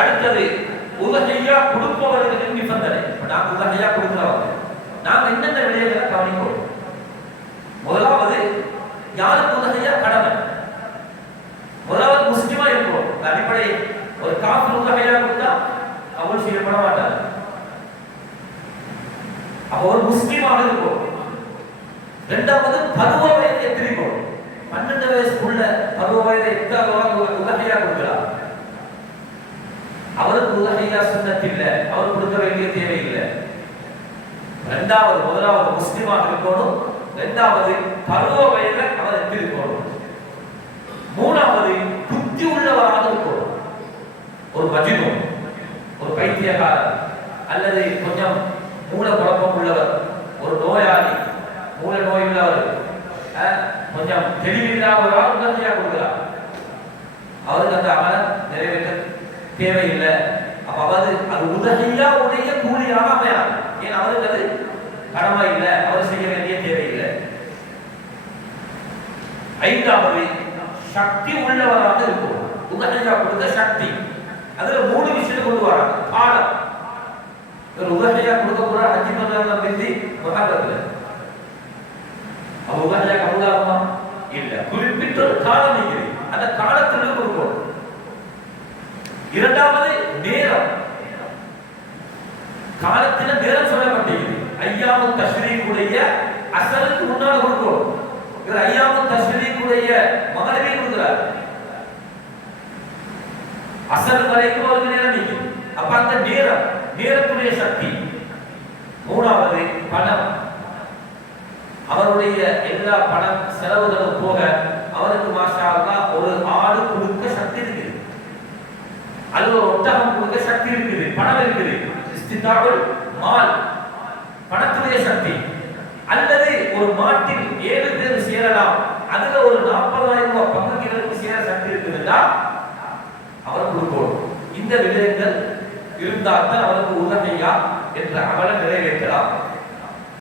அடுத்தது உதகையா கொடுப்பவர்களின் நிபந்தனை. நாம் உதகையா கொடுக்கிறவங்க நாம் என்னென்ன விடயங்களை கவனிப்போம். முதலாவது யாருக்கு உதகையா கடமை. முதலாவது முஸ்லிமா இருக்கிறோம். அடிப்படை ஒரு காஃபிர் உதகையா கொடுத்தா கபூல் செய்யப்பட மாட்டார். அப்போ ஒரு முஸ்லிமாக இருக்கும். இரண்டாவது பருவ வயதை எத்திரிப்போம். 12 வயசுக்குள்ள பருவ வயதை உதகையா கொடுக்கிறார். அவருக்கு உதகையா சுன்னத்தில்லை, அவர் கொடுக்க வேண்டிய தேவையில்லை. முதலாவது முஸ்லிமாக இருக்கணும். இரண்டாவது பருவ வயதை அவர் எத்திரிக்கணும். மூணாவது புத்தி உள்ளவராக இருக்கணும். ஒரு மஜ்னூன், ஒரு பைத்தியக்காரர் அல்லது கொஞ்சம் மூல குழப்பம் உள்ளவர், ஒரு நோயாளி, மூல நோய் உள்ளவர், கொஞ்சம் தெளிவில்லாதவராக உதவியா கொடுக்கிறார். அவருக்கு அந்த அமலை நிறைவேற்ற தேவையில்லை. அப்ப அது உதவியா உடைய கூலியாக அமையாது. ஏன் அவருக்கு அது கடமை இல்லை, அவர் செய்ய வேண்டிய தேவையில்லை. ஐந்தாவது சக்தி உள்ளவராக இருக்கும். உதவியா கொடுத்த சக்தி. அதுல 3 விஷயம் கொண்டு வராங்க. பாடம் ஒரு உதவியா கொடுக்க போற ஹஜ்ஜி மதம் பத்தி மகாபத்துல உதவியா கபூலாகுமா இல்ல. குறிப்பிட்ட ஒரு காலம் இருக்குது, அந்த காலத்துல கொடுக்கணும். இரண்டாவது நேரம். காலத்துல நேரம் சொல்லப்பட்டிருக்குது. ஐயாமு தஷ்ரீக்குடைய அசலுக்கு முன்னால கொடுக்கணும். இது ஐயாமு தஷ்ரீக்குடைய மகரவே கொடுக்கிறார். அசல் வரைக்கும் ஒரு நேரம் இருக்குது. அப்ப அந்த நேரம், நேரத்துடைய சக்தி. மூணாவது பணம். அவருடைய எல்லா பணம் செலவுகளும் போக அவருக்கு மாஷா அல்லாஹ் ஒரு ஆடு கொடுக்க சக்தி இருக்குது, அல்லது ஒரு ஒட்டகம் கொடுக்க சக்தி இருக்குது, பணம் இருக்குது. இஸ்திதாவுல் மால், பணத்துடைய சக்தி. அல்லது ஒரு மாட்டில் 7 பேர் சேரலாம், அதுல ஒரு 40,000 ரூபாய் பங்குகளுக்கு சேர சக்தி இருக்குதுன்னா அவர் கொடுக்கணும். இந்த விடயங்கள் இருந்தால்தான் அவருக்கு உதவியா என்ற அமலை நிறைவேற்றலாம்.